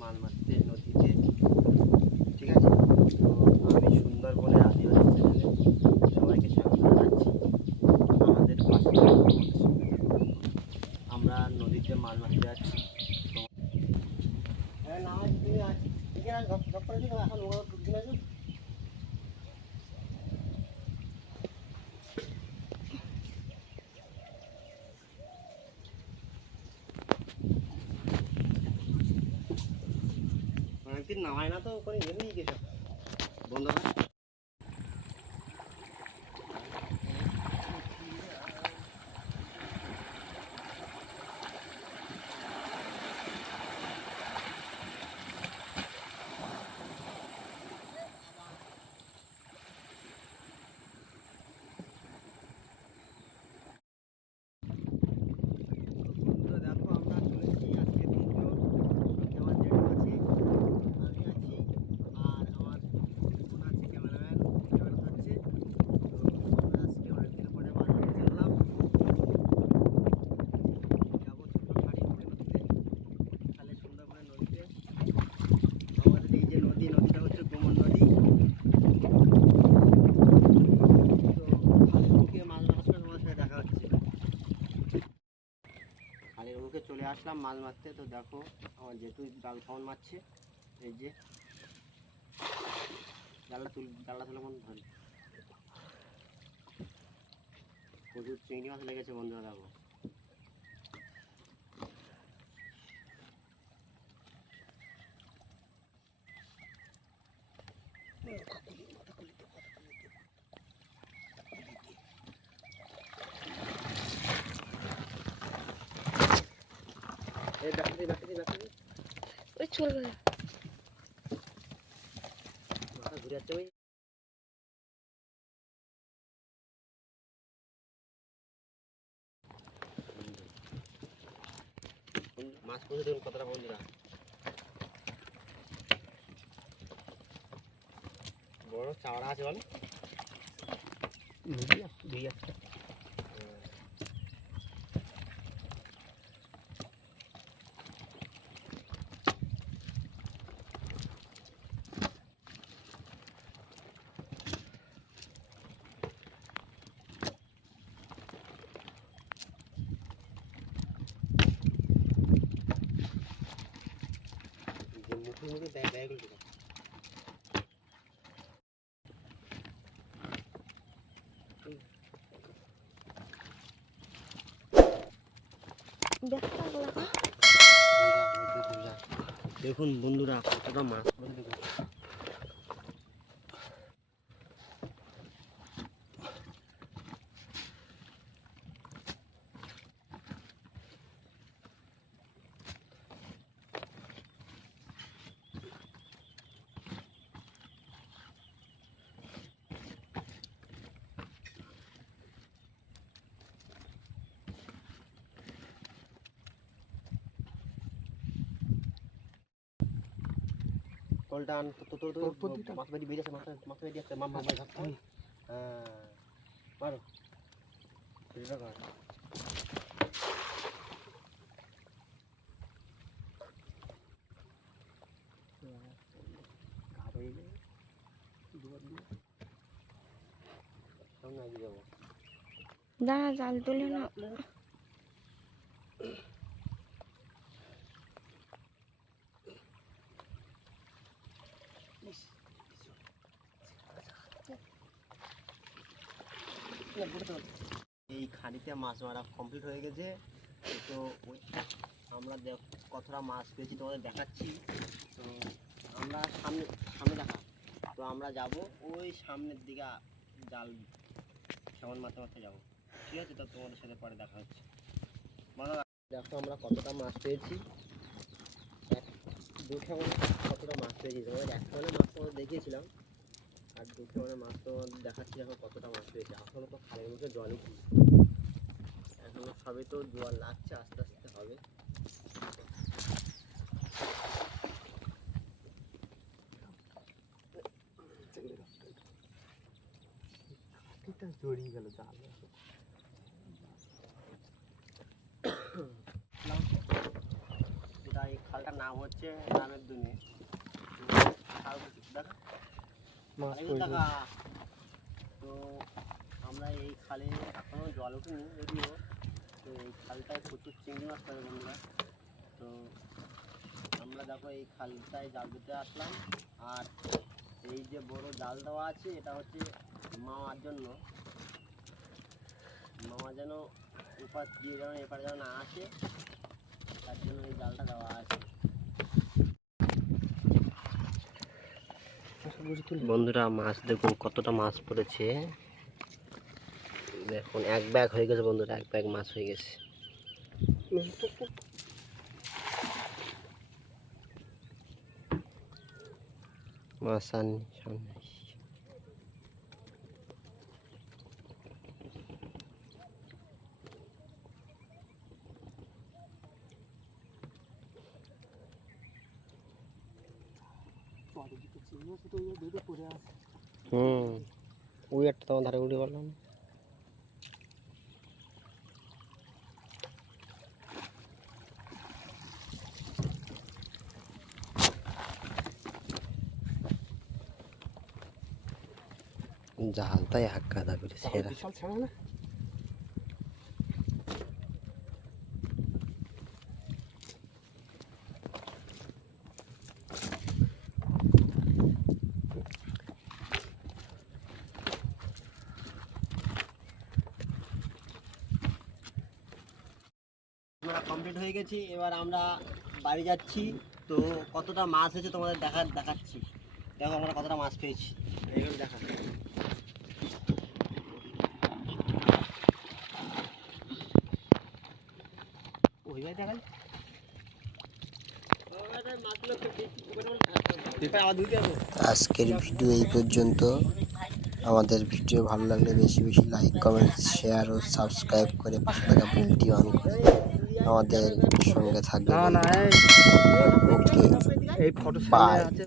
মাছ মারতে নদীতে। ঠিক আছে? তো আমি সুন্দরবনে আদিবাসী চ্যানেলে সবাইকে স্বাগত জানাচ্ছি। আমাদের আমরা নদীতে মাছ মারতে যাচ্ছি। হ্যাঁ না এখন নামায় না তো ওখানে এমনি গেছে। বন্ধ হয় বন্ধুরা দেখো আমরা চলেছি আজকে তিনজন আমার জেঠু আছে আমি আছি আর আমার বোন আছে ক্যামেরাম্যান ক্যামেরা ধরছে তো আমরা আজকে অনেকদিন পরে মাছ ধরতে চললাম যাব ছোটো খাড়ি করে নদীতে খালে সুন্দরবনের নদীতে আমাদের এই যে নদী নদীটা হচ্ছে গোমন নদী তো খালের মুখে মাছ মারার সময় তোমার সাথে দেখা হচ্ছে খালের মুখে চলে আসলাম মাছ মারতে, তো দেখো আমার যেহেতু জাল কেমন মারছে। এই যে জালটা তুল জালটা তুলে মন ধরে। প্রচুর চিংড়ি মাছ লেগেছে বন্ধুরা, দেখো। এই ব্যাটারি ব্যাটারি ব্যাটারি ওই চলবে না মাথা ঘুরে যাচ্ছে ওই মাছ পড়ে দেখুন কতটা বন্ধুরা বড় চাওড়া আছে বলে দুই একটা দেখুন বন্ধুরা কতটা মাছ। পড়ে দেখুন কলটা আন তো তো তো মাছ বাড়ি বেরিয়ে আছে মাছ মাছ বেরিয়ে আছে মাম মাম ধরতে হয় হ্যাঁ মারো এটা কর ঘাট হয়ে গেলে দুবার দিয়ে সামনে এগিয়ে যাব দাঁড়া জাল তুলে না এই খাড়িতে মাছ মারা কমপ্লিট হয়ে গেছে। তো ওই আমরা কতটা মাছ পেয়েছি তোমাদের দেখাচ্ছি। তো আমরা সামনে সামনে দেখা। তো আমরা যাব ওই সামনের দিকে জাল সেমন মাছ মারতে যাব। ঠিক আছে, তো তোমাদের সাথে পরে দেখা হচ্ছে। বলো দেখো আমরা কতটা মাছ পেয়েছি। এক দু সেমন কতটা মাছ পেয়েছি। তোমাদের এক সেমনের মাছ তোমাদের দেখিয়েছিলাম। আর সেমনের মাছ দেখাচ্ছি এখন কতটা মাছ পেয়েছি। এখনও তো খালের মুখে সবে তো লাগছে আস্তে আস্তে হবে। জড়িয়ে গেল জাল। এই খালটার নাম হচ্ছে নামের দুনিয়া। খাল দেখা। মাছ এই পড়ে তো আমরা এই খালে এখনও জল ওঠেনি যদিও তো এই খালটায় প্রচুর চিংড়ি মাছ পড়ে বন্ধুরা। তো আমরা আমরা দেখো এই খালটায় জাল দিতে আসলাম। আর এই যে বড় জাল দেওয়া আছে এটা হচ্ছে মামার জন্য। মামা যেন উপাস দিয়ে যেন এপারে যেন না আসে তার জন্য এই জালটা দেওয়া আছে। বন্ধুরা, মাছ দেখুন, কতটা মাছ পড়েছে। দেখুন, এক ব্যাগ হয়ে গেছে বন্ধুরা, এক ব্যাগ মাছ হয়ে গেছে। মাছ আনি সামনে। হুম। ওই একটা তোমার ধারে উঠে পারলাম জালটাই গাদা করে সেরা বিশাল ছাড়া না? কমপ্লিট হয়ে গেছি। এবার আমরা বাড়ি যাচ্ছি। তো কতটা মাছ হয়েছে তোমাদের দেখা দেখাচ্ছি। দেখো আমরা কতটা মাছ পেয়েছি। এইগুলো দেখা। আজকের ভিডিও এই পর্যন্ত। আমাদের ভিডিও ভালো লাগলে বেশি বেশি লাইক কমেন্ট শেয়ার ও সাবস্ক্রাইব করে পাশে থাকা বেলটি অন করে আমাদের সঙ্গে থাকবে ওকে এই ফটো Bye. আছে